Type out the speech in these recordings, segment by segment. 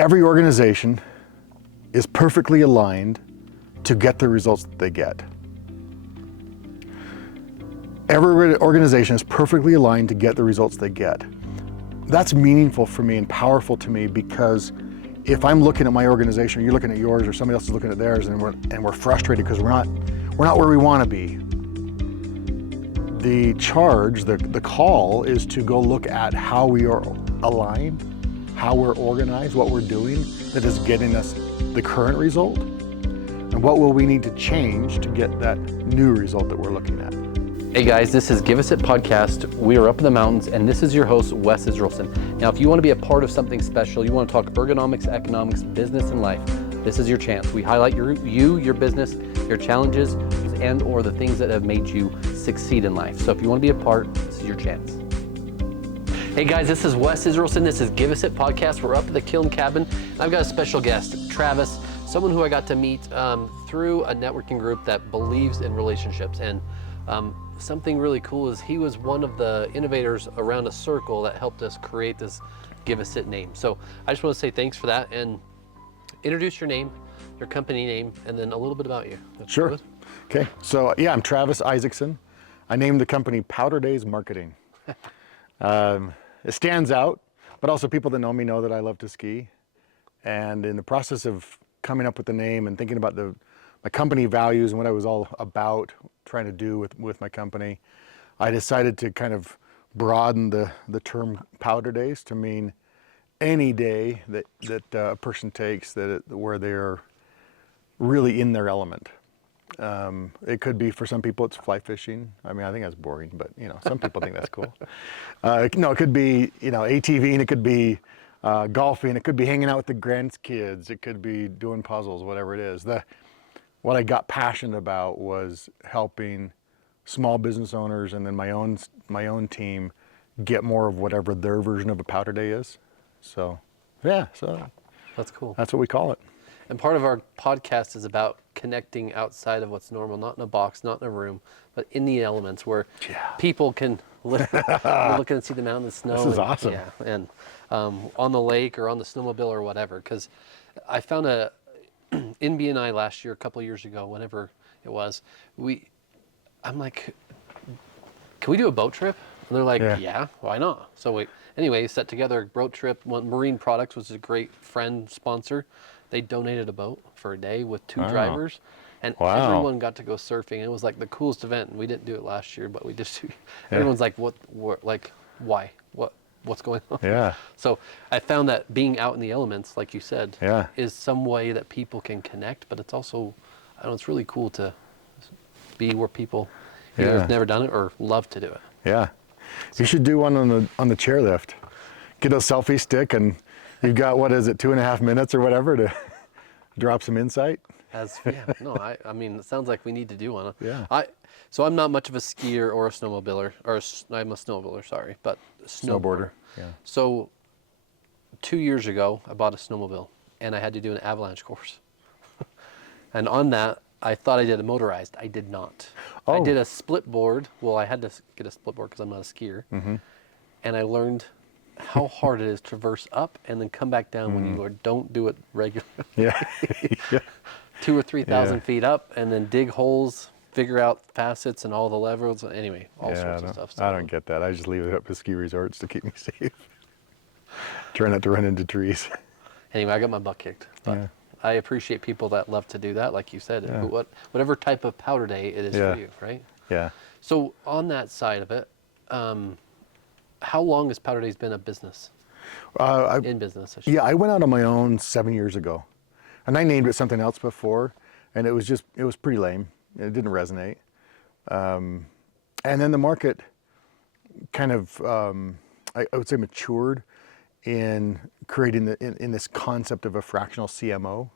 every organization is perfectly aligned to get the results that they get. Every organization is perfectly aligned to get the results they get. That's meaningful for me and powerful to me, because if I'm looking at my organization, or you're looking at yours, or somebody else is looking at theirs, and we're frustrated because we're not where we want to be, the charge, the call is to go look at how we are aligned, how we're organized, what we're doing that is getting us the current result, and what will we need to change to get that new result that we're looking at. Hey guys, this is Give Us It Podcast. We are up in the mountains, and this is your host, Wes Israelson. Now, if you want to be a part of something special, you want to talk ergonomics, economics, business, and life, this is your chance. We highlight your business, your challenges, and or the things that have made you succeed in life. So if you want to be a part, this is your chance. Hey guys, this is Wes Israelson. This is Give Us It Podcast. We're up at the Kiln Cabin. I've got a special guest, Travis, someone who I got to meet through a networking group that believes in relationships. And something really cool is he was one of the innovators around a circle that helped us create this Give Us It name. So I just want to say thanks for that, and introduce your name, your company name, and then a little bit about you. Sure. Good? Okay. So yeah, I'm Travis Isaacson. I named the company Powder Days Marketing. It stands out, but also people that know me know that I love to ski. And in the process of coming up with the name and thinking about my company values and what I was all about trying to do with my company, I decided to kind of broaden the term Powder Days to mean any day that a person takes where they're really in their element. It could be, for some people, it's fly fishing. I mean, I think that's boring, but some people think that's cool. It could be ATVing, it could be golfing, it could be hanging out with the grandkids, it could be doing puzzles, whatever it is. What I got passionate about was helping small business owners and then my own team get more of whatever their version of a powder day is. So that's cool. That's what we call it. And part of our podcast is about connecting outside of what's normal, not in a box, not in a room, but in the elements where people can look and see the mountain, the snow. This is awesome. Yeah, and on the lake or on the snowmobile or whatever. Because I found in BNI last year, a couple of years ago, whenever it was, I'm like, can we do a boat trip? And they're like, yeah, why not? So we set together a boat trip. Marine Products was a great friend sponsor. They donated a boat for a day with 2 drivers, and everyone got to go surfing. It was like the coolest event. And we didn't do it last year, but we just everyone's like, what, like, why, what's going on? Yeah. So I found that being out in the elements, like you said, is some way that people can connect. But it's also, it's really cool to be where people either have never done it or love to do it. Yeah. You should do one on the chairlift. Get a selfie stick, and you've got, what is it, 2.5 minutes or whatever to drop some insight. I mean, it sounds like we need to do one. Yeah. So I'm not much of a skier or a snowmobiler, I'm a snowmobiler, sorry, but snowboarder. Yeah. So 2 years ago, I bought a snowmobile, and I had to do an avalanche course. And on that, I thought I did a motorized. I did not. Oh. I did a split board. Well, I had to get a split board because I'm not a skier. Mm-hmm. And I learned how hard it is to traverse up and then come back down when you don't do it regularly. Yeah. 2,000 or 3,000 feet up, and then dig holes, figure out facets and all the levers. Anyway, all sorts of stuff. So I don't get that. I just leave it up to ski resorts to keep me safe. Try not to run into trees. Anyway, I got my butt kicked. But I appreciate people that love to do that, like you said. Yeah. Whatever type of powder day it is for you, right? Yeah. So on that side of it, how long has Powder Days been a business? In business, I should say. I went out on my own 7 years ago, and I named it something else before, and it was pretty lame. It didn't resonate. And then the market kind of, I would say, matured in creating in this concept of a fractional CMO.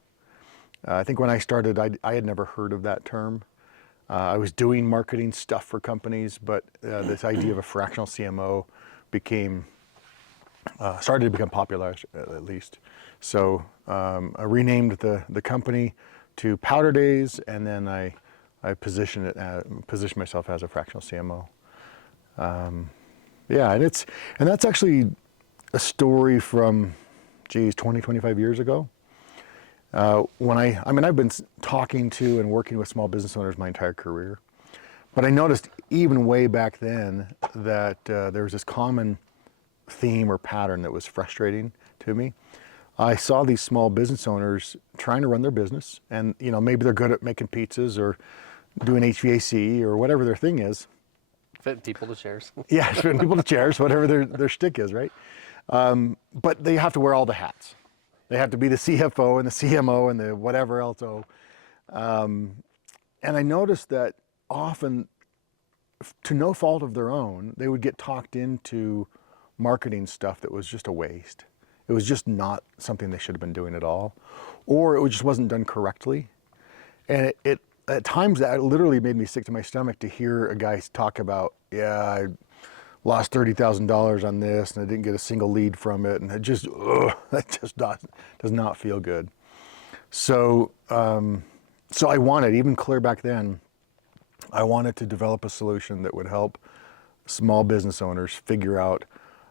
I think when I started, I had never heard of that term. I was doing marketing stuff for companies, but this idea of a fractional CMO started to become popular, at least. So I renamed the company to Powder Days, and then I positioned myself as a fractional CMO. And that's actually a story from 20, 25 years ago. I've been talking to and working with small business owners my entire career, but I noticed even way back then that there was this common theme or pattern that was frustrating to me. I saw these small business owners trying to run their business, and maybe they're good at making pizzas or doing HVAC or whatever their thing is. Fitting people to chairs. Yeah, fitting people to chairs, whatever their shtick is, right? But they have to wear all the hats. They have to be the CFO and the CMO and the whatever else. And I noticed that often, to no fault of their own, they would get talked into marketing stuff that was just a waste. It was just not something they should have been doing at all, or it just wasn't done correctly. And it at times that literally made me sick to my stomach to hear a guy talk about, yeah, I lost $30,000 on this and I didn't get a single lead from it, and it just does not feel good. So I wanted, even clear back then, I wanted to develop a solution that would help small business owners figure out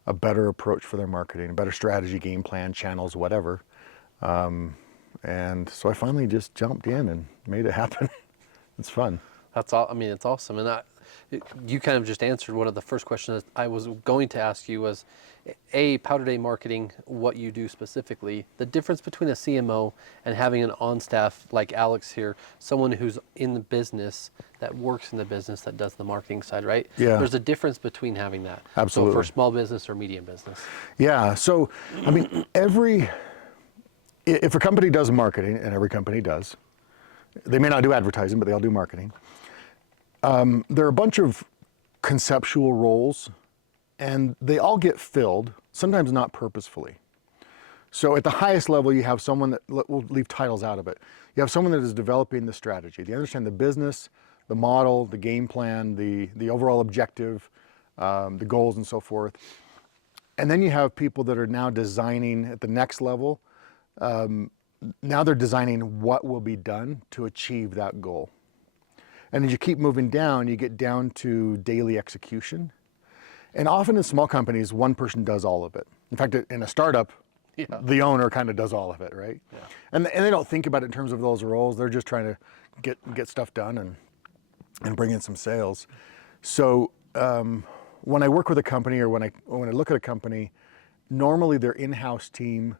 a better approach for their marketing, a better strategy, game plan, channels, whatever. And so I finally just jumped in and made it happen. It's fun. That's all. I mean, it's awesome. And you kind of just answered one of the first questions I was going to ask you was, Powder Day Marketing, what you do specifically, the difference between a CMO and having an on-staff like Alex here, someone who's in the business, that works in the business, that does the marketing side, right? Yeah. There's a difference between having that. Absolutely. So for small business or medium business. Yeah. So, I mean, if a company does marketing, and every company does, they may not do advertising, but they all do marketing. There are a bunch of conceptual roles, and they all get filled, sometimes not purposefully. So at the highest level, you have someone that, we'll leave titles out of it. You have someone that is developing the strategy. They understand the business, the model, the game plan, the overall objective, the goals and so forth. And then you have people that are now designing at the next level. Now they're designing what will be done to achieve that goal. And as you keep moving down, you get down to daily execution. And often in small companies, one person does all of it. In fact, in a startup, the owner kind of does all of it, right? Yeah. And they don't think about it in terms of those roles. They're just trying to get stuff done and bring in some sales. So when I work with a company, or when I look at a company, normally their in-house team,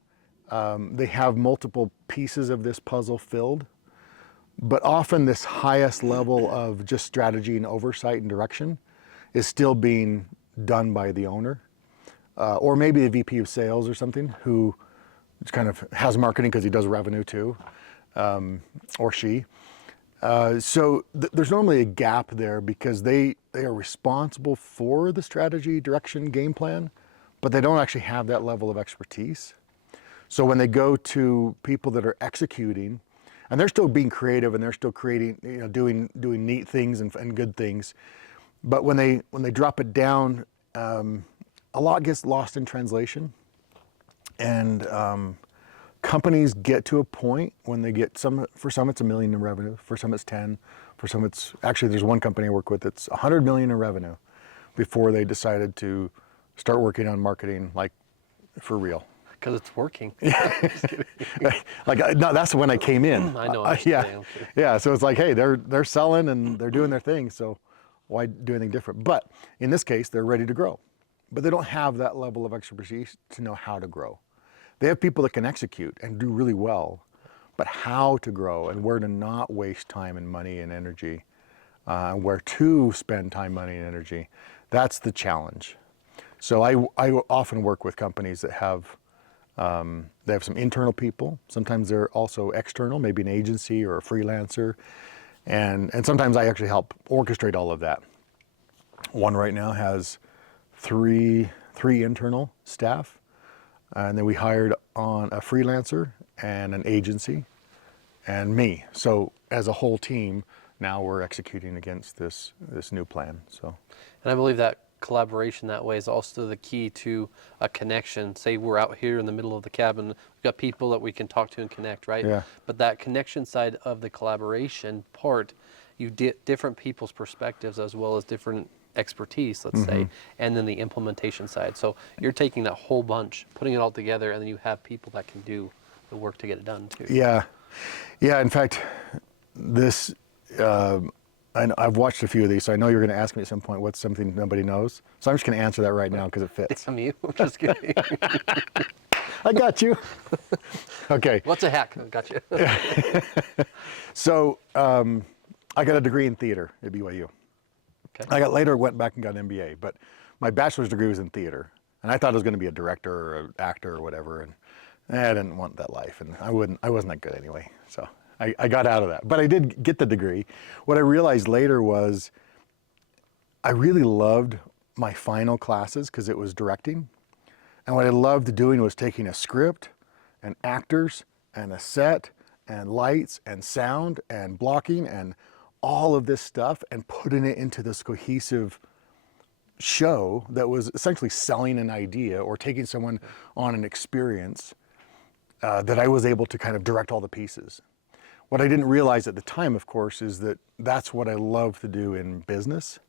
they have multiple pieces of this puzzle filled. But often this highest level of just strategy and oversight and direction is still being done by the owner, or maybe the VP of sales or something, who kind of has marketing because he does revenue too, or she. So there's normally a gap there because they are responsible for the strategy, direction, game plan, but they don't actually have that level of expertise. So when they go to people that are executing, and they're still being creative and they're still creating, doing neat things and good things, but when they drop it down, a lot gets lost in translation. And companies get to a point when they get for some it's $1 million in revenue, for some it's 10, for some it's, actually there's one company I work with that's $100 million in revenue before they decided to start working on marketing, like, for real. Because it's working. No, that's when I came in. I know. Yeah. So it's like, hey, they're selling and they're doing their thing. So why do anything different? But in this case, they're ready to grow, but they don't have that level of expertise to know how to grow. They have people that can execute and do really well, but how to grow and where to not waste time and money and energy, where to spend time, money, and energy. That's the challenge. So I often work with companies that they have some internal people. Sometimes they're also external, maybe an agency or a freelancer. And sometimes I actually help orchestrate all of that. One right now has three internal staff. And then we hired on a freelancer and an agency and me. So as a whole team, now we're executing against this new plan. So, and I believe that collaboration that way is also the key to a connection. Say we're out here in the middle of the cabin, we've got people that we can talk to and connect, right? Yeah. But that connection side of the collaboration part, you different people's perspectives as well as different expertise, let's say, and then the implementation side. So you're taking that whole bunch, putting it all together, and then you have people that can do the work to get it done too. Yeah. Yeah. In fact, this, I've watched a few of these, so I know you're going to ask me at some point what's something nobody knows. So I'm just going to answer that right now because it fits. Damn you. Just kidding. I got you. Okay. What's a hack? Gotcha. So I got a degree in theater at BYU. Okay. Later went back and got an MBA, but my bachelor's degree was in theater. And I thought I was going to be a director or an actor or whatever. And I didn't want that life. And I wasn't that good anyway. So I got out of that. But I did get the degree. What I realized later was I really loved my final classes because it was directing. And what I loved doing was taking a script and actors and a set and lights and sound and blocking and all of this stuff and putting it into this cohesive show that was essentially selling an idea or taking someone on an experience that I was able to kind of direct all the pieces. What I didn't realize at the time, of course, is that that's what I love to do in business.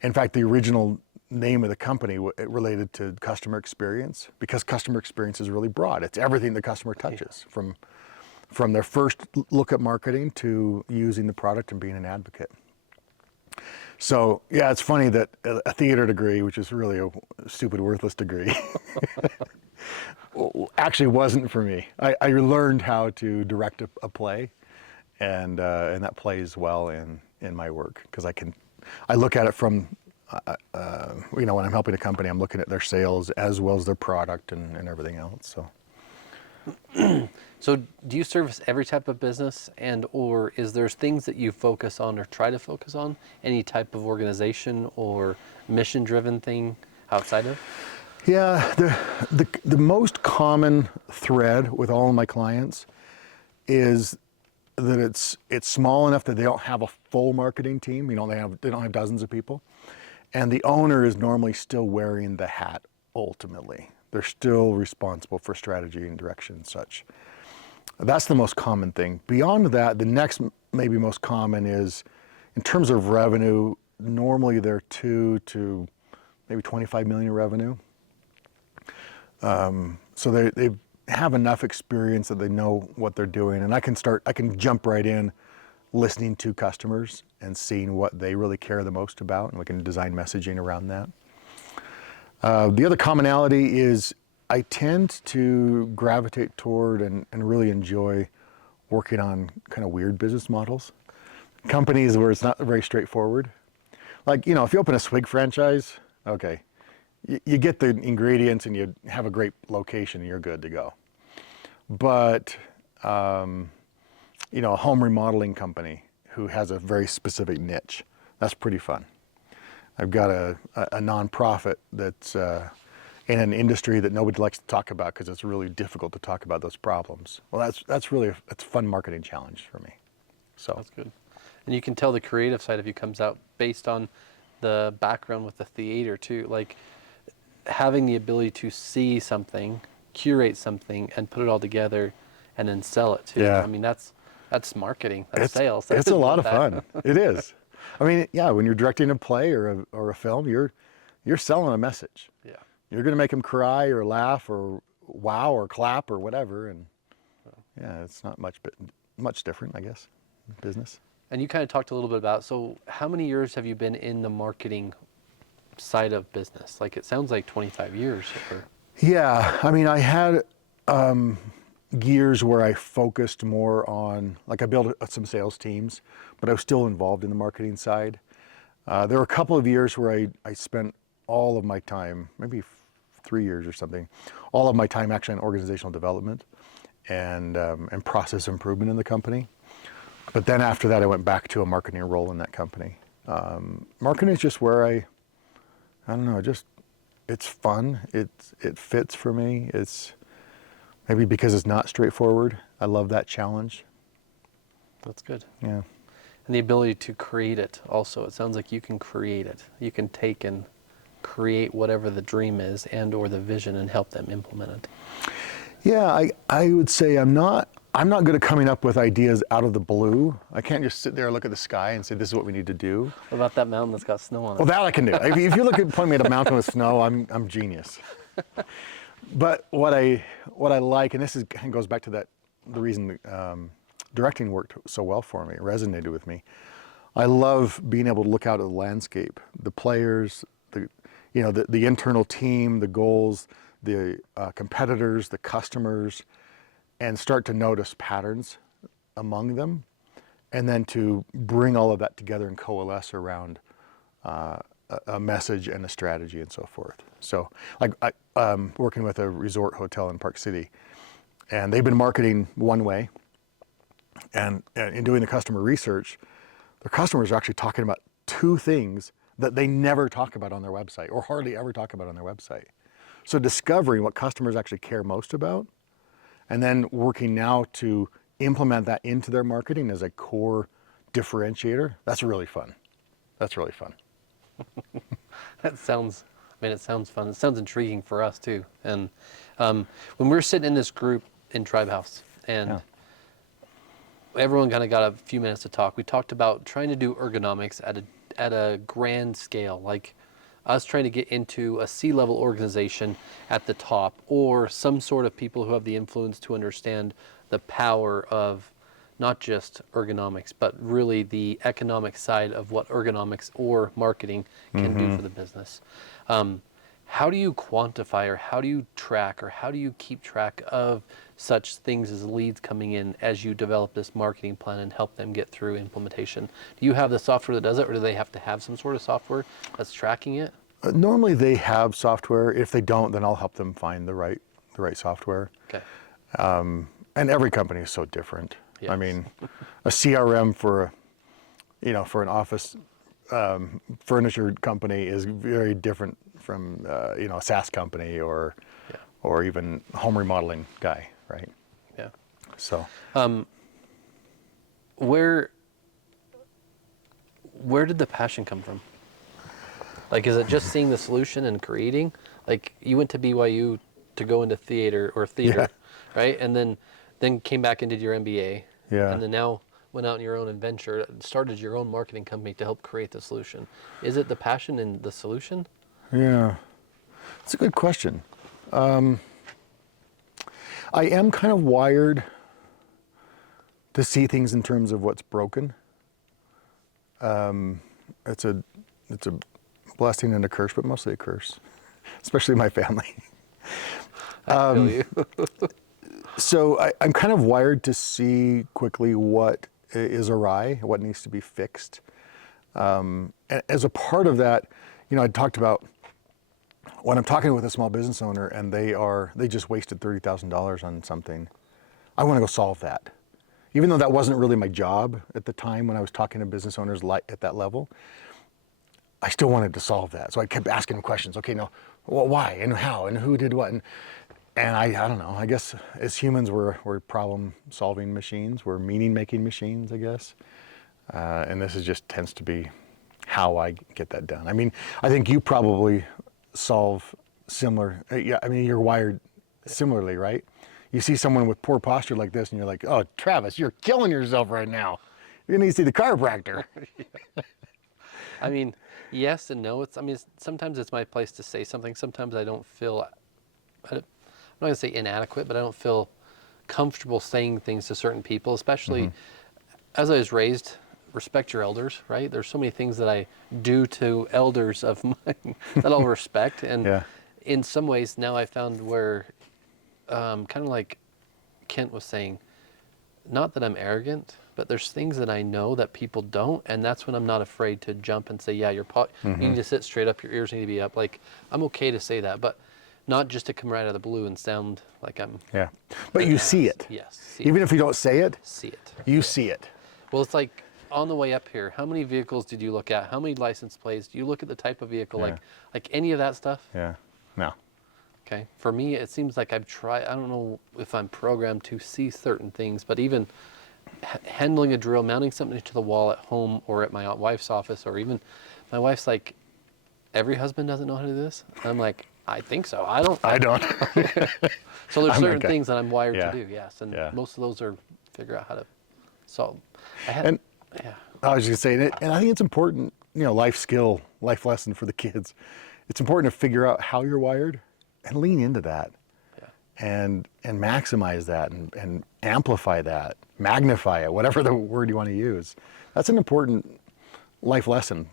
In fact, the original name of the company related to customer experience, because customer experience is really broad. It's everything the customer touches, from their first look at marketing to using the product and being an advocate. So yeah, it's funny that a theater degree, which is really a stupid, worthless degree, actually wasn't for me. I learned how to direct a play, and that plays well in my work because I look at it from when I'm helping a company, I'm looking at their sales as well as their product and everything else. So. So do you service every type of business, or is there things that you focus on or try to focus on? Any type of organization or mission-driven thing outside of? Yeah, the most common thread with all of my clients is that it's small enough that they don't have a full marketing team. They don't have dozens of people, and the owner is normally still wearing the hat. Ultimately, they're still responsible for strategy and direction and such. That's the most common thing. Beyond that, the next maybe most common is, in terms of revenue, normally they're 2 to maybe 25 million revenue. So they have enough experience that they know what they're doing, and I can jump right in listening to customers and seeing what they really care the most about, and we can design messaging around that. The other commonality is I tend to gravitate toward and really enjoy working on kind of weird business models. Companies where it's not very straightforward. Like, if you open a Swig franchise, okay, you get the ingredients and you have a great location and you're good to go. But, a home remodeling company who has a very specific niche, that's pretty fun. I've got a nonprofit that's in an industry that nobody likes to talk about because it's really difficult to talk about those problems. Well, that's really a fun marketing challenge for me. So that's good. And you can tell the creative side of you comes out based on the background with the theater too. Like having the ability to see something, curate something, and put it all together, and then sell it too. Yeah. I mean, that's marketing. That's sales. It's a lot of fun. It is. I mean, yeah. When you're directing a play or a film, you're selling a message. Yeah. You're going to make them cry or laugh or wow or clap or whatever, and yeah, it's not much different, I guess, in business. And you kind of talked a little bit about, so how many years have you been in the marketing side of business? Like it sounds like 25 years. Or... Yeah, I mean, I had years where I focused more on, like I built some sales teams, but I was still involved in the marketing side. There were a couple of years where I spent all of my time, maybe 3 years or something, all of my time actually on organizational development and process improvement in the company. But then after that, I went back to a marketing role in that company. Marketing is just where I don't know, it's fun. It fits for me. It's maybe because it's not straightforward. I love that challenge. That's good. Yeah. And the ability to create it also. It sounds like you can create it. You can take and create whatever the dream is and or the vision and help them implement it. Yeah, I would say I'm not I'm not good at coming up with ideas out of the blue. I can't just sit there and look at the sky and say, this is what we need to do. What about that mountain that's got snow on it? Well, that I can do. If you look at point me at a mountain with snow, I'm genius. But what I like, and this kind of goes back to the reason directing worked so well for me, it resonated with me. I love being able to look out at the landscape, the players, the internal team, the goals, the competitors, the customers, and start to notice patterns among them, and then to bring all of that together and coalesce around a message and a strategy and so forth. So like I'm working with a resort hotel in Park City, and they've been marketing one way, and in doing the customer research, their customers are actually talking about two things that they never talk about on their website, or hardly ever talk about on their website. So discovering what customers actually care most about, and then working now to implement that into their marketing as a core differentiator, that's really fun. That's really fun. That sounds, it sounds fun. It sounds intriguing for us too. And when we were sitting in this group in Tribe House, and everyone kind of got a few minutes to talk, we talked about trying to do ergonomics at a grand scale, like us trying to get into a C-level organization at the top, or some sort of people who have the influence to understand the power of not just ergonomics, but really the economic side of what ergonomics or marketing can do for the business. How do you quantify, or how do you track, or how do you keep track of such things as leads coming in as you develop this marketing plan and help them get through implementation? Do you have the software that does it, or do they have to have some sort of software that's tracking it? Normally they have software. If they don't, then I'll help them find the right software. Okay. And every company is so different. Yes. I mean, a CRM for an office furniture company is very different from a SaaS company or even home remodeling guy, right? Yeah. So where did the passion come from? Like, is it just seeing the solution and creating? Like, you went to BYU to go into theater, right? And then came back and did your MBA. Yeah. And then now went out on your own adventure, started your own marketing company to help create the solution. Is it the passion in the solution? Yeah, it's a good question. I am kind of wired to see things in terms of what's broken. It's a blessing and a curse, but mostly a curse, especially my family. I feel you. So I'm kind of wired to see quickly what is awry, what needs to be fixed. And as a part of that, I talked about when I'm talking with a small business owner and they just wasted $30,000 on something, I want to go solve that. Even though that wasn't really my job at the time when I was talking to business owners at that level, I still wanted to solve that. So I kept asking them questions. Okay, now, well, why and how and who did what? And I don't know, I guess as humans, we're problem-solving machines. We're meaning-making machines, I guess. And this just tends to be how I get that done. I mean, I think you probably solve similar, you're wired similarly, right? You see someone with poor posture like this and you're like, oh, Travis, you're killing yourself right now. You need to see the chiropractor. I mean, yes and no. Sometimes it's my place to say something. Sometimes I don't feel, I'm not gonna say inadequate, but I don't feel comfortable saying things to certain people, especially as I was raised, respect your elders, right? There's so many things that I do to elders of mine that I'll respect. And in some ways now I found where, kind of like Kent was saying, not that I'm arrogant, but there's things that I know that people don't, and that's when I'm not afraid to jump and say, yeah, you need to sit straight up, your ears need to be up. Like, I'm okay to say that, but not just to come right out of the blue and sound like I'm... Yeah, but you see it. Yes. Even if you don't say it, see it. You see it. Well, it's like on the way up here, how many vehicles did you look at? How many license plates? Do you look at the type of vehicle? Like any of that stuff? Yeah, no. Okay, for me, it seems like I don't know if I'm programmed to see certain things, but even handling a drill, mounting something to the wall at home or at my wife's office, or even my wife's like, every husband doesn't know how to do this. And I'm like, I think so. I don't. I don't. So there's I'm certain okay. things that I'm wired Yeah. to do, yes, and Yeah. most of those are figure out how to solve. I had, And yeah, I was just saying it, and I think it's important, life skill, life lesson for the kids. It's important to figure out how you're wired and lean into that yeah. and maximize that and amplify that, magnify it, whatever the word you want to use. That's an important life lesson,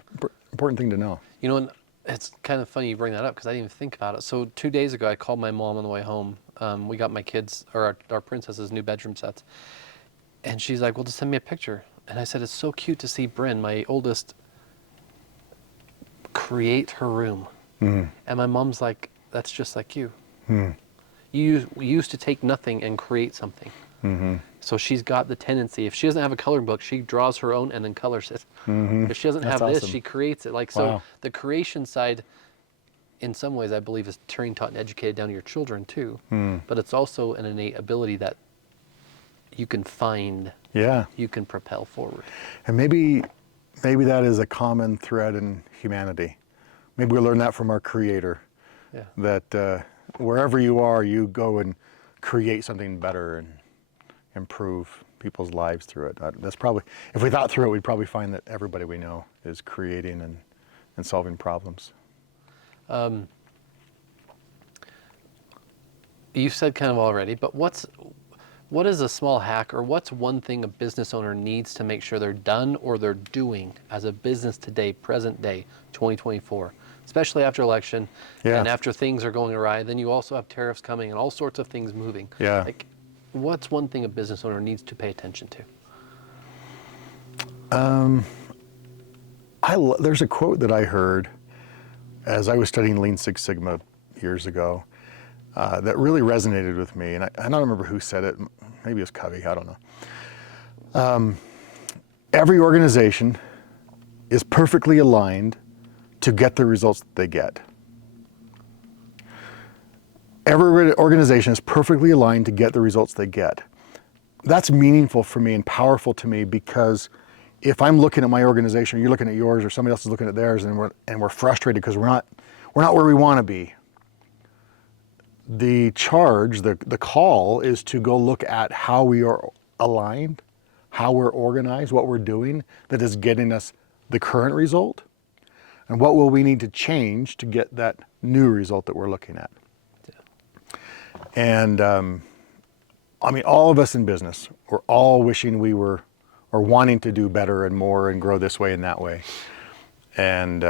important thing to know. You know, and it's kind of funny you bring that up because I didn't even think about it. So 2 days ago, I called my mom on the way home. We got my kids, or our princess's new bedroom sets. And she's like, well, just send me a picture. And I said, it's so cute to see Bryn, my oldest, create her room. Mm. And my mom's like, that's just like you. Mm. You used to take nothing and create something. Mm-hmm. So she's got the tendency, if she doesn't have a coloring book, she draws her own and then colors it. Mm-hmm. If she doesn't That's have this, awesome. she creates it. Like, so Wow. the creation side, in some ways, I believe is trained, taught, and educated down to your children too. Mm. But it's also an innate ability that you can find, Yeah. you can propel forward. And maybe that is a common thread in humanity. Maybe we learn that from our Creator. Yeah. That wherever you are, you go and create something better and improve people's lives through it. That's probably, if we thought through it, we'd probably find that everybody we know is creating and solving problems. You said kind of already, but what is a small hack, or what's one thing a business owner needs to make sure they're done or they're doing as a business today, present day, 2024, especially after election Yeah. and after things are going awry? Then you also have tariffs coming and all sorts of things moving. Yeah. Like, what's one thing a business owner needs to pay attention to? There's a quote that I heard as I was studying Lean Six Sigma years ago that really resonated with me, and I don't remember who said it. Maybe it was Covey. I don't know. Every organization is perfectly aligned to get the results that they get. Every organization is perfectly aligned to get the results they get. That's meaningful for me and powerful to me, because if I'm looking at my organization, or you're looking at yours, or somebody else is looking at theirs, and we're frustrated because we're not where we want to be, the charge, the call is to go look at how we are aligned, how we're organized, what we're doing that is getting us the current result, and what will we need to change to get that new result that we're looking at. Yeah. And I mean, all of us in business, we're all wishing we were, or wanting to do better and more and grow this way and that way. And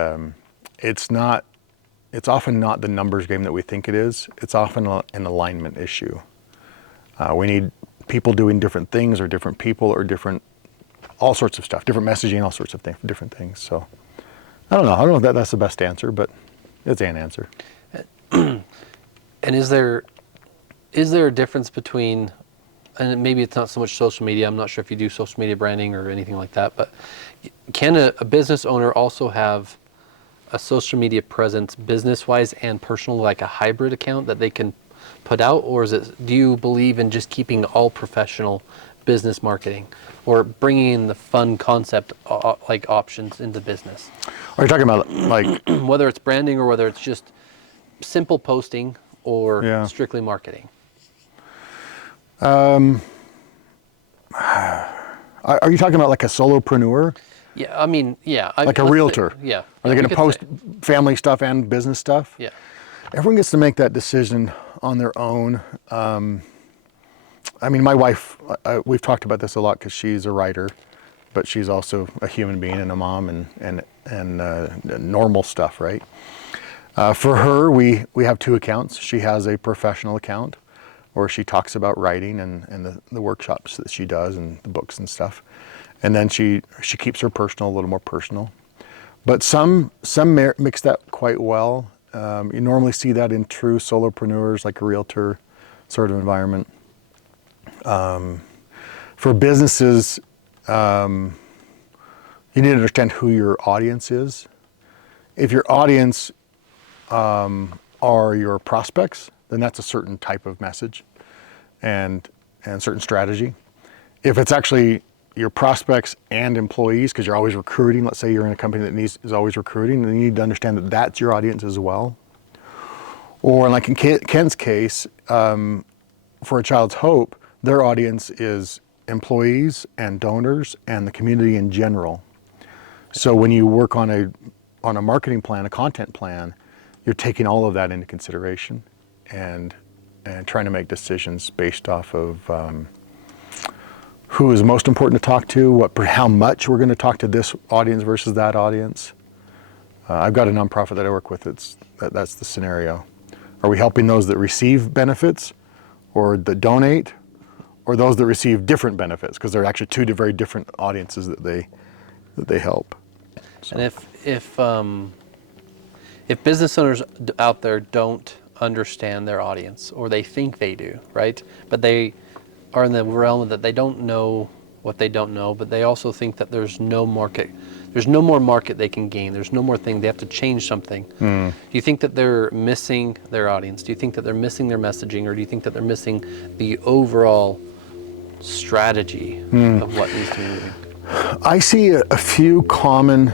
it's often not the numbers game that we think it is. It's often an alignment issue. We need people doing different things, or different people, or all sorts of stuff, different messaging, all sorts of different things. So I don't know if that's the best answer, but it's an answer. And is there a difference between, and maybe it's not so much social media, I'm not sure if you do social media branding or anything like that, but can a business owner also have a social media presence business-wise and personal, like a hybrid account that they can put out? Or do you believe in just keeping all professional business marketing, or bringing in the fun concept like options into business? Are you talking about like Whether it's branding or whether it's just simple posting or Yeah. strictly marketing? Are you talking about like a solopreneur? Yeah, I mean, yeah. Like a realtor? Yeah. Are they we going to could post say- family stuff and business stuff? Yeah. Everyone gets to make that decision on their own. I mean, my wife, we've talked about this a lot because she's a writer, but she's also a human being and a mom and normal stuff, right? For her, we have two accounts. She has a professional account where she talks about writing and the workshops that she does and the books and stuff. And then she keeps her personal a little more personal. But some mix that quite well. You normally see that in true solopreneurs, like a realtor sort of environment. For businesses, you need to understand who your audience is. If your audience are your prospects, then that's a certain type of message and certain strategy. If it's actually your prospects and employees, because you're always recruiting, let's say you're in a company that is always recruiting, then you need to understand that that's your audience as well. Or like in Kent's case, for A Child's Hope, their audience is employees and donors and the community in general. So when you work on a marketing plan, a content plan, you're taking all of that into consideration and trying to make decisions based off of who is most important to talk to, how much we're going to talk to this audience versus that audience. I've got a nonprofit that I work with. That's the scenario. Are we helping those that receive benefits, or that donate, or those that receive different benefits? Because they're actually two very different audiences that they help. So. And if business owners out there don't understand their audience, or they think they do, right? But they are in the realm that they don't know what they don't know, but they also think that there's no market. There's no more market they can gain. There's no more thing. They have to change something. Do you think that they're missing their audience? Do you think that they're missing their messaging? Or do you think that they're missing the overall strategy of what needs to be moving? I see a few common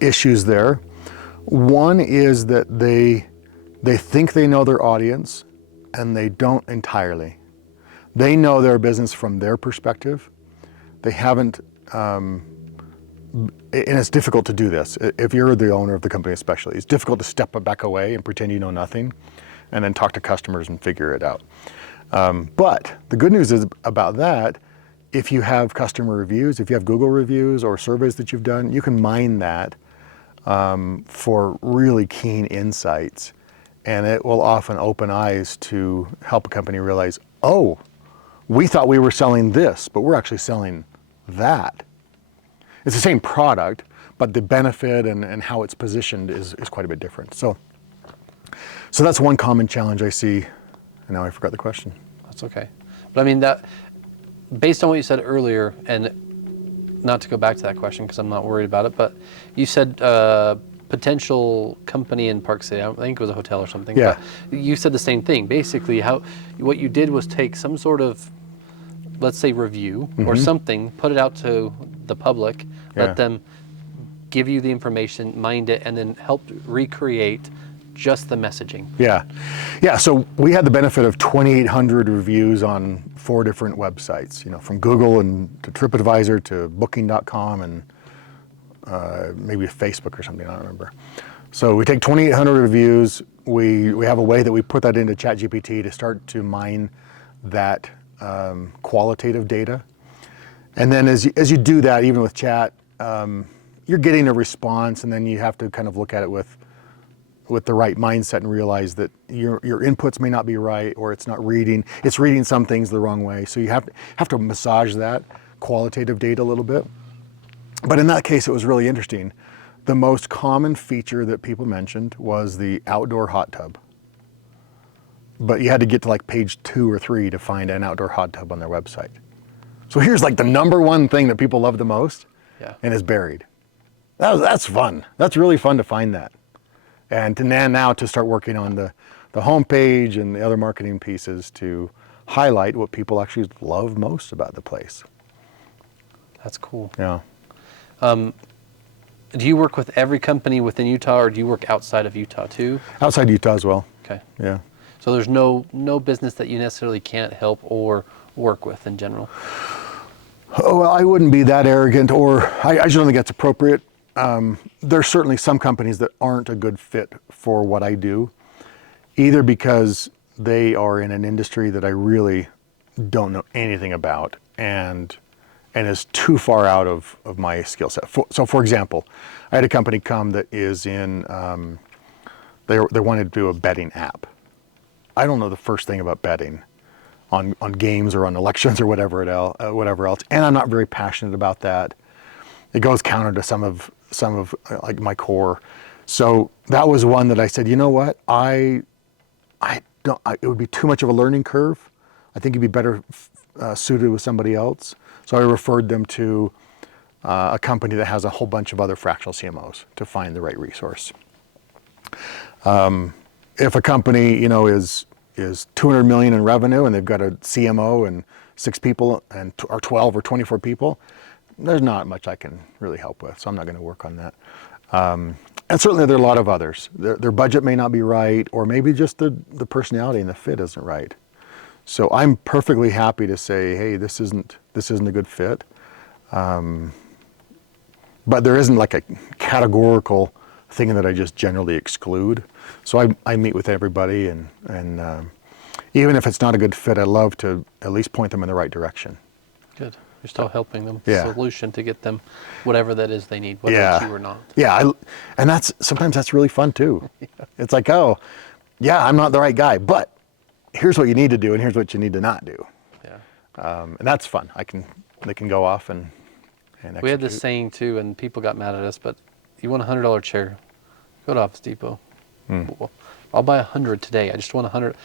issues there. One is that they think they know their audience, and they don't entirely. They know their business from their perspective. They haven't, and it's difficult to do this. If you're the owner of the company especially, it's difficult to step back away and pretend you know nothing and then talk to customers and figure it out. But the good news is about that, if you have customer reviews, if you have Google reviews or surveys that you've done, you can mine that for really keen insights. And it will often open eyes to help a company realize, oh, we thought we were selling this, but we're actually selling that. It's the same product, but the benefit and how it's positioned is quite a bit different. So that's one common challenge I see. And now I forgot the question. That's okay. But I mean, that based on what you said earlier, and not to go back to that question because I'm not worried about it, but you said potential company in Park City. I don't think it was a hotel or something. Yeah. But you said the same thing. Basically, what you did was take some sort of, let's say, review or something, put it out to the public, let them give you the information, mind it, and then help recreate just the messaging. Yeah. So we had the benefit of 2,800 reviews on 4 different websites, from Google and to TripAdvisor to Booking.com and maybe Facebook or something, I don't remember. So we take 2,800 reviews. We have a way that we put that into ChatGPT to start to mine that qualitative data. And then as you do that, even with chat, you're getting a response, and then you have to kind of look at it with the right mindset and realize that your inputs may not be right, or it's reading some things the wrong way. So you have to massage that qualitative data a little bit. But in that case, it was really interesting. The most common feature that people mentioned was the outdoor hot tub. But you had to get to like page 2 or 3 to find an outdoor hot tub on their website. So here's like the number one thing that people love the most, and is buried. That's fun. That's really fun to find that. And now to start working on the homepage and the other marketing pieces to highlight what people actually love most about the place. That's cool. Yeah. Do you work with every company within Utah, or do you work outside of Utah too? Outside Utah as well. Okay. Yeah. So there's no business that you necessarily can't help or work with in general? Oh, well, I wouldn't be that arrogant, or I just don't think that's appropriate. There's certainly some companies that aren't a good fit for what I do, either because they are in an industry that I really don't know anything about and is too far out of my skill set. So for example, I had a company come that is in, they wanted to do a betting app. I don't know the first thing about betting on games or on elections or whatever else, and I'm not very passionate about that. It goes counter to some of like my core. So that was one that I said, you know what, it would be too much of a learning curve. I think you'd be better suited with somebody else. So I referred them to a company that has a whole bunch of other fractional CMOs to find the right resource. If a company, is 200 million in revenue and they've got a CMO and 6 people or 12 or 24 people, there's not much I can really help with. So I'm not going to work on that. And certainly there are a lot of others. Their budget may not be right, or maybe just the personality and the fit isn't right. So I'm perfectly happy to say, hey, this isn't a good fit. But there isn't like a categorical thing that I just generally exclude. So I meet with everybody, and even if it's not a good fit, I love to at least point them in the right direction. Good. You're still helping them. Yeah. Solution to get them whatever that is they need, whether it's you or not. Yeah, and sometimes that's really fun too. Yeah. It's like, oh, yeah, I'm not the right guy, but here's what you need to do, and here's what you need to not do. Yeah. And that's fun. They can go off and execute. We had this saying too, and people got mad at us, but you want a $100 chair, go to Office Depot. Well, I'll buy 100 today. I just want 100.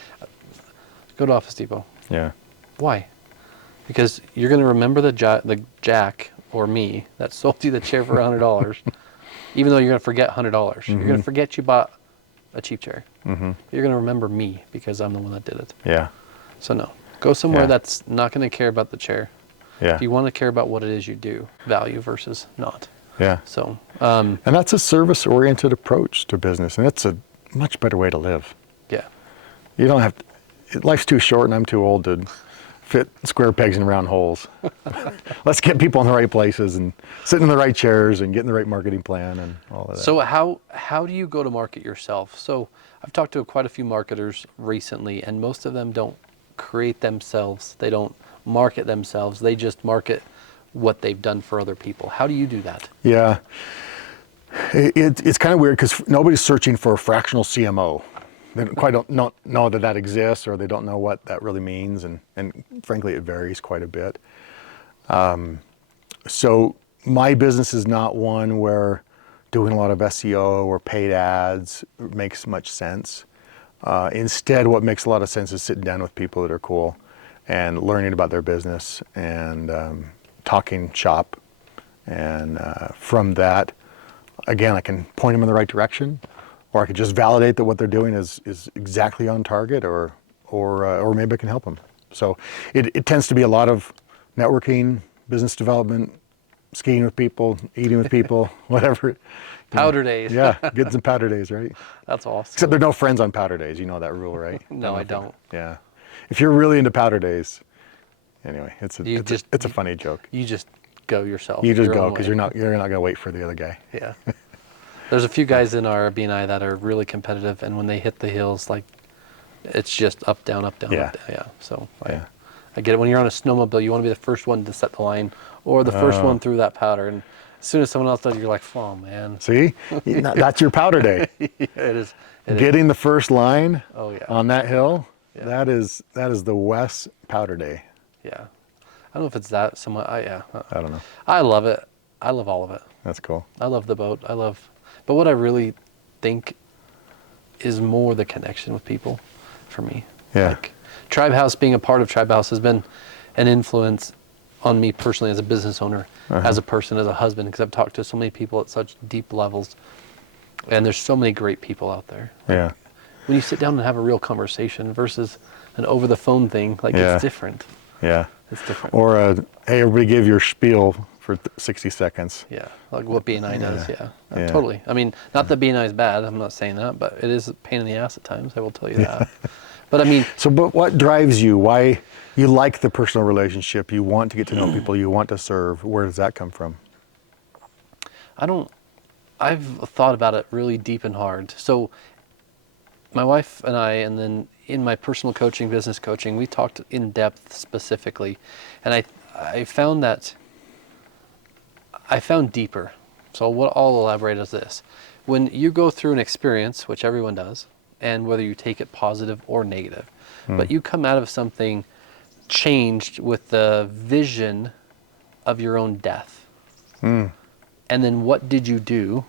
Go to Office Depot. Yeah. Why? Because you're going to remember the Jack or me that sold you the chair for $100, even though you're going to forget $100. You're going to forget you bought a cheap chair. You're going to remember me because I'm the one that did it. Yeah. So no, go somewhere that's not going to care about the chair. Yeah. If you want to care about what it is you do, value versus not. Yeah. So. And that's a service-oriented approach to business, and it's a much better way to live. Yeah. You don't have to, life's too short, and I'm too old to fit square pegs in round holes. Let's get people in the right places and sitting in the right chairs and getting the right marketing plan and all of that. So how do you go to market yourself? So I've talked to quite a few marketers recently, and most of them don't create themselves. They don't market themselves. They just market what they've done for other people. How do you do that? Yeah. It's kind of weird because nobody's searching for a fractional CMO. They don't know that exists, or they don't know what that really means, and frankly it varies quite a bit. So my business is not one where doing a lot of SEO or paid ads makes much sense. Instead, what makes a lot of sense is sitting down with people that are cool and learning about their business and talking shop, and from that, again, I can point them in the right direction, or I could just validate that what they're doing is exactly on target, or maybe I can help them. So it tends to be a lot of networking, business development, skiing with people, eating with people, whatever. Powder days. Yeah, getting some powder days, right? That's awesome. Except there are no friends on powder days. You know that rule, right? No, I don't. Yeah. If you're really into powder days, anyway, it's a funny joke. You just go yourself. You just go because you're not going to wait for the other guy. Yeah. There's a few guys in our BNI that are really competitive, and when they hit the hills, like, it's just up, down, up, down, Yeah. up, down. Yeah. So I get it. When you're on a snowmobile, you want to be the first one to set the line, or the first one through that powder. And as soon as someone else does, you're like, oh man. See, that's your powder day. It is. Getting the first line on that hill. Yeah. That is the West powder day. Yeah. I don't know if it's that somewhat. I don't know. I love it. I love all of it. That's cool. I love the boat. But what I really think is more the connection with people for me. Yeah. Like, Tribe House, being a part of Tribe House has been an influence on me personally as a business owner, as a person, as a husband, because I've talked to so many people at such deep levels, and there's so many great people out there. Yeah. When you sit down and have a real conversation versus an over the phone thing, like it's different. Yeah. It's different. Or, hey, everybody give your spiel for 60 seconds. Yeah, like what BNI does, Yeah. Totally. I mean, not that BNI is bad, I'm not saying that, but it is a pain in the ass at times, I will tell you that. But I mean... But what drives you? Why you like the personal relationship? You want to get to know people, you want to serve. Where does that come from? I've thought about it really deep and hard. So my wife and I, and then in my personal coaching, business coaching, we talked in depth specifically, and I found deeper. So what I'll elaborate is this. When you go through an experience, which everyone does, and whether you take it positive or negative, but you come out of something changed with the vision of your own death. And then what did you do?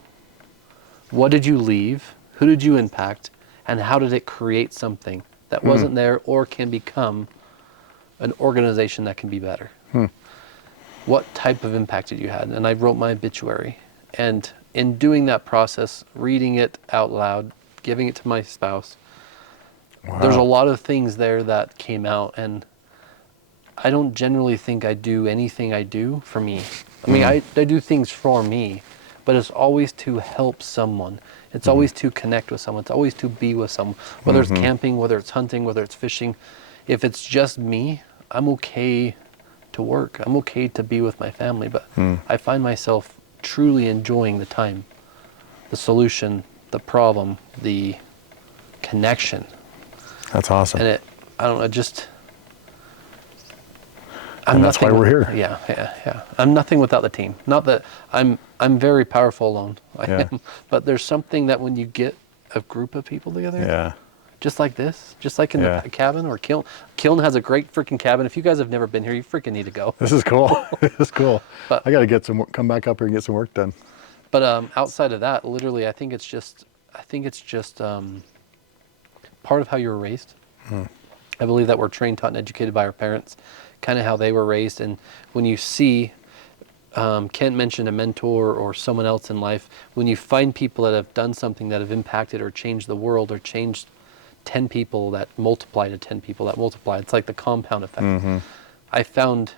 What did you leave? Who did you impact? And how did it create something that wasn't there or can become an organization that can be better? What type of impact did you have? And I wrote my obituary. And in doing that process, reading it out loud, giving it to my spouse, there's a lot of things there that came out. And I don't generally think I do anything I do for me. I mean, I do things for me, but it's always to help someone. It's always to connect with someone. It's always to be with someone, whether it's camping, whether it's hunting, whether it's fishing. If it's just me, I'm okay to work. I'm okay to be with my family, but I find myself truly enjoying the time, the solution, the problem, the connection. That's awesome. And I don't know, just... And that's why we're here. Yeah. I'm nothing without the team. Not that I'm very powerful alone. I am. But there's something that when you get a group of people together, just like this, just like in the cabin or Kiln. Kiln has a great freaking cabin. If you guys have never been here, you freaking need to go. This is cool. This is cool. But I got to come back up here and get some work done. But outside of that, literally, I think it's just part of how you were raised. I believe that we're trained, taught, and educated by our parents, kind of how they were raised. And when you see, Kent mentioned a mentor or someone else in life, when you find people that have done something that have impacted or changed the world or changed 10 people that multiply to 10 people that multiply, it's like the compound effect. I found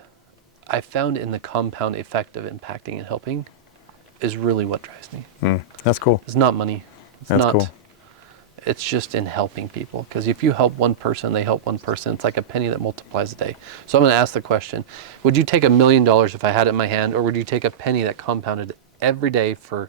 in the compound effect of impacting and helping is really what drives me. That's cool. It's not money. That's cool. It's just in helping people. Because if you help one person, they help one person. It's like a penny that multiplies a day. So I'm going to ask the question, would you take $1 million if I had it in my hand, or would you take a penny that compounded every day for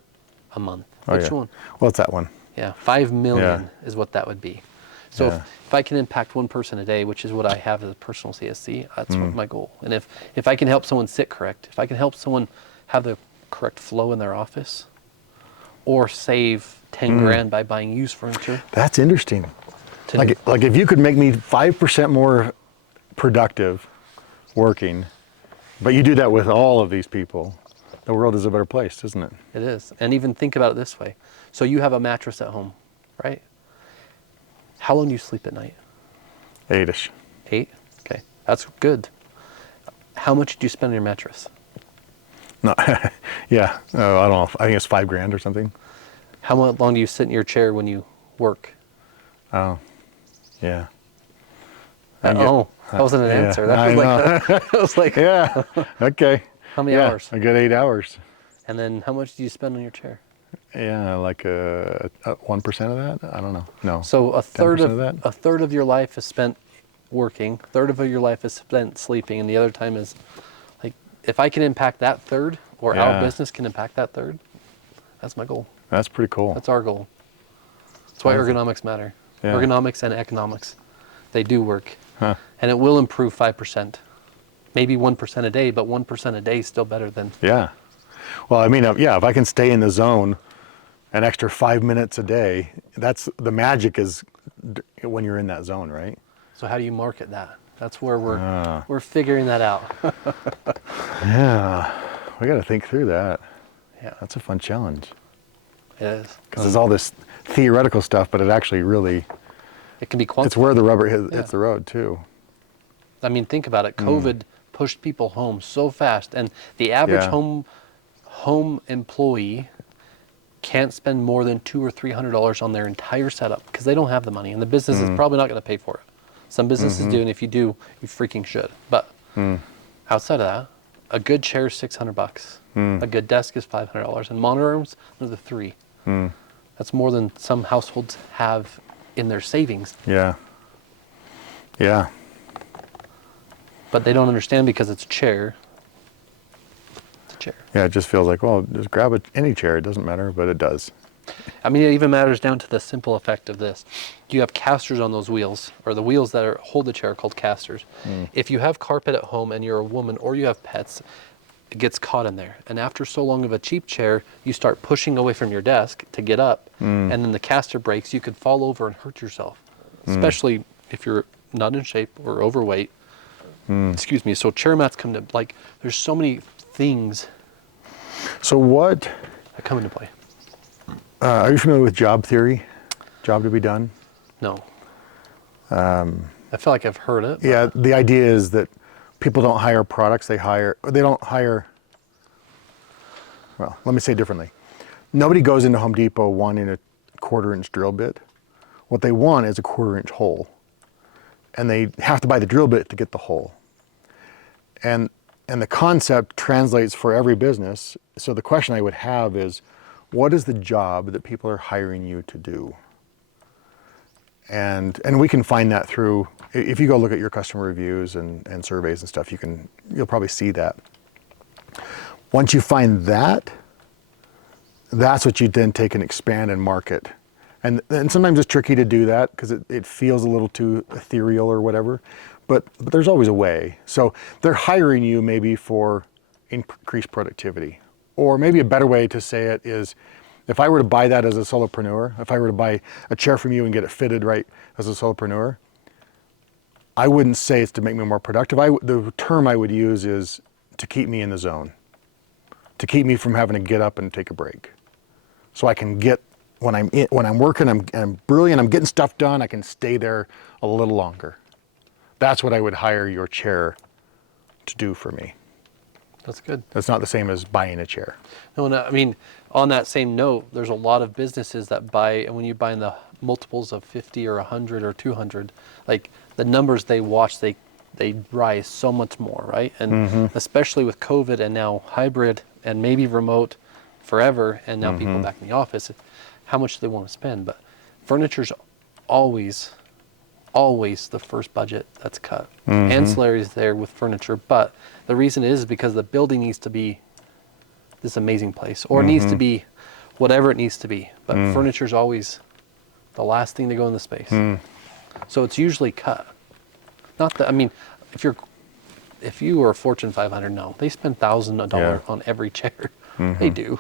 a month? Which one? Well, it's that one. Yeah, 5 million is what that would be. So if I can impact one person a day, which is what I have as a personal CSC, that's what my goal. And if I can help someone sit correct, if I can help someone have the correct flow in their office, or save 10 grand by buying used furniture. That's interesting. Like if you could make me 5% more productive working, but you do that with all of these people, the world is a better place, isn't it? It is. And even think about it this way. So you have a mattress at home, right? How long do you sleep at night? 8-ish. 8? Okay. That's good. How much do you spend on your mattress? No, yeah. I don't know. I think it's $5 grand or something. How long do you sit in your chair when you work? Oh, yeah. That wasn't an answer. That was like, yeah. Okay. How many hours? A good 8 hours. And then how much do you spend on your chair? Yeah, like 1% of that. I don't know. No. So a third of that. A third of your life is spent working. A third of your life is spent sleeping, and the other time is like, if I can impact that third, or our business can impact that third, that's my goal. That's pretty cool. That's our goal. That's why ergonomics matter. Yeah. Ergonomics and economics, they do work, Huh. and it will improve 5%, maybe 1% a day, but 1% a day is still better than. Yeah. Well, I mean, if I can stay in the zone an extra 5 minutes a day, that's the magic is when you're in that zone, right? So how do you market that? That's where we're figuring that out. Yeah, we got to think through that. Yeah, That's a fun challenge. it is. Because there's all this theoretical stuff, but it actually really, It can be quantified. it's where the rubber hits the road too. I mean, think about it. COVID pushed people home so fast, and the average home employee can't spend more than $200 or $300 on their entire setup because they don't have the money, and the business is probably not going to pay for it. Some businesses do, and if you do, you freaking should. But outside of that, a good chair is $600. A good desk is $500, and monitor rooms, another $300. That's more than some households have in their savings. Yeah. Yeah. But they don't understand because it's a chair. It's a chair. Yeah, it just feels like, well, just grab any chair. It doesn't matter, but it does. I mean, it even matters down to the simple effect of this. You have casters on those wheels, or the wheels that hold the chair are called casters. If you have carpet at home and you're a woman or you have pets, it gets caught in there. And after so long of a cheap chair, you start pushing away from your desk to get up, and then the caster breaks. You could fall over and hurt yourself, especially if you're not in shape or overweight. Excuse me. So chair mats come to, like, there's so many things So what, that come into play. are you familiar with job theory? Job to be done? No. I feel like I've heard it. Yeah, the idea is that people don't hire products, they don't hire, well, let me say it differently. Nobody goes into Home Depot wanting a 1/4-inch drill bit. What they want is a 1/4-inch hole. And they have to buy the drill bit to get the hole. And the concept translates for every business. So the question I would have is, what is the job that people are hiring you to do? And we can find that through, if you go look at your customer reviews and surveys and stuff, you'll probably see that. Once you find that, that's what you then take and expand and market. And sometimes it's tricky to do that because it feels a little too ethereal or whatever, but there's always a way. So they're hiring you maybe for increased productivity. Or maybe a better way to say it is, if I were to buy that as a solopreneur, if I were to buy a chair from you and get it fitted right as a solopreneur, I wouldn't say it's to make me more productive. The term I would use is to keep me in the zone, to keep me from having to get up and take a break. So I can get, when I'm working, I'm brilliant, I'm getting stuff done, I can stay there a little longer. That's what I would hire your chair to do for me. That's good. That's not the same as buying a chair. No, I mean, on that same note, there's a lot of businesses that buy, and when you buy in the multiples of 50 or 100 or 200, like the numbers they watch, they rise so much more, right? And especially with COVID and now hybrid and maybe remote forever, and now people back in the office, how much do they want to spend? But furniture's always the first budget that's cut. Ancillaries there with furniture, but the reason is because the building needs to be this amazing place, or it needs to be whatever it needs to be. But furniture's always the last thing to go in the space. So it's usually cut. Not that, I mean, if you were a Fortune 500, no, they spend $1,000 on every chair. They do.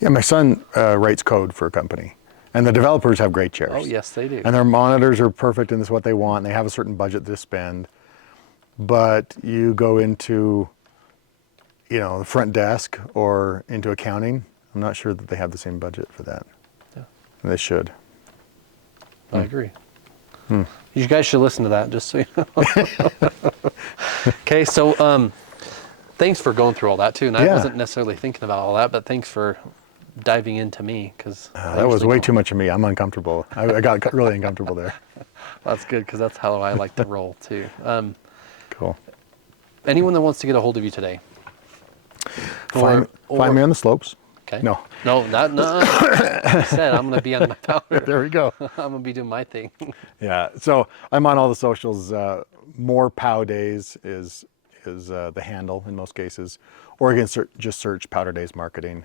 Yeah, my son writes code for a company, and the developers have great chairs. Oh, yes, they do. And their monitors are perfect, and it's what they want, and they have a certain budget to spend. But you go into, the front desk or into accounting, I'm not sure that they have the same budget for that. Yeah. They should. I agree. You guys should listen to that, just so you know. Okay, so thanks for going through all that too. And I wasn't necessarily thinking about all that, but thanks for diving into me, because that was way too much of me. I'm uncomfortable. I got really uncomfortable there. That's good, because that's how I like to roll too. Cool. Anyone that wants to get a hold of you today, Find me on the slopes. Okay. No. No. I said I'm going to be on my powder. There we go. I'm going to be doing my thing. Yeah. So I'm on all the socials. More Pow Days is the handle in most cases, or you can just search Powder Days Marketing,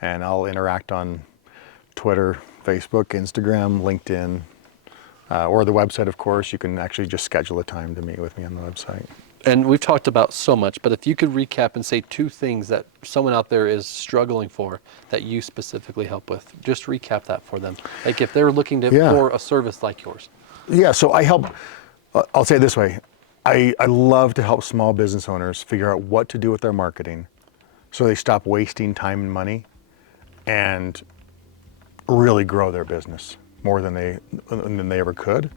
and I'll interact on Twitter, Facebook, Instagram, LinkedIn, or the website. Of course, you can actually just schedule a time to meet with me on the website. And we've talked about so much, but if you could recap and say 2 things that someone out there is struggling for that you specifically help with, just recap that for them. Like if they're looking for a service like yours. Yeah, so I help, I'll say it this way. I love to help small business owners figure out what to do with their marketing so they stop wasting time and money and really grow their business more than they ever could.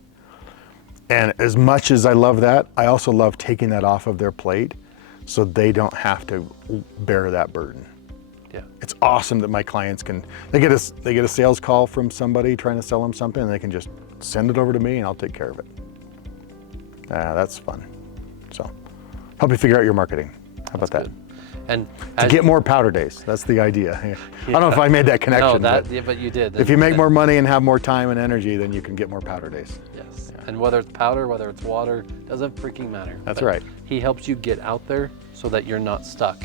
And as much as I love that, I also love taking that off of their plate so they don't have to bear that burden. Yeah. It's awesome that my clients they get a sales call from somebody trying to sell them something, and they can just send it over to me and I'll take care of it. That's fun. So help you figure out your marketing. How about that? Good. And to get more Powder Days. That's the idea. I don't know if I made that connection. No, but you did. If you make more money and have more time and energy, then you can get more Powder Days. Yes. Yeah. And whether it's powder, whether it's water, doesn't freaking matter. That's right. He helps you get out there so that you're not stuck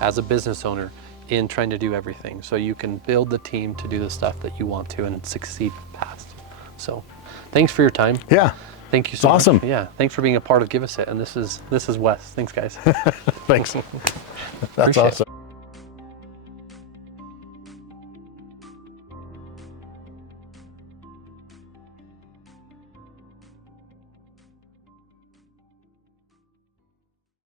as a business owner in trying to do everything. So you can build the team to do the stuff that you want to and succeed past. So thanks for your time. Yeah. Thank you so much. Awesome. Yeah. Thanks for being a part of Give Us It. And this is Wes. Thanks, guys. Thanks. That's awesome.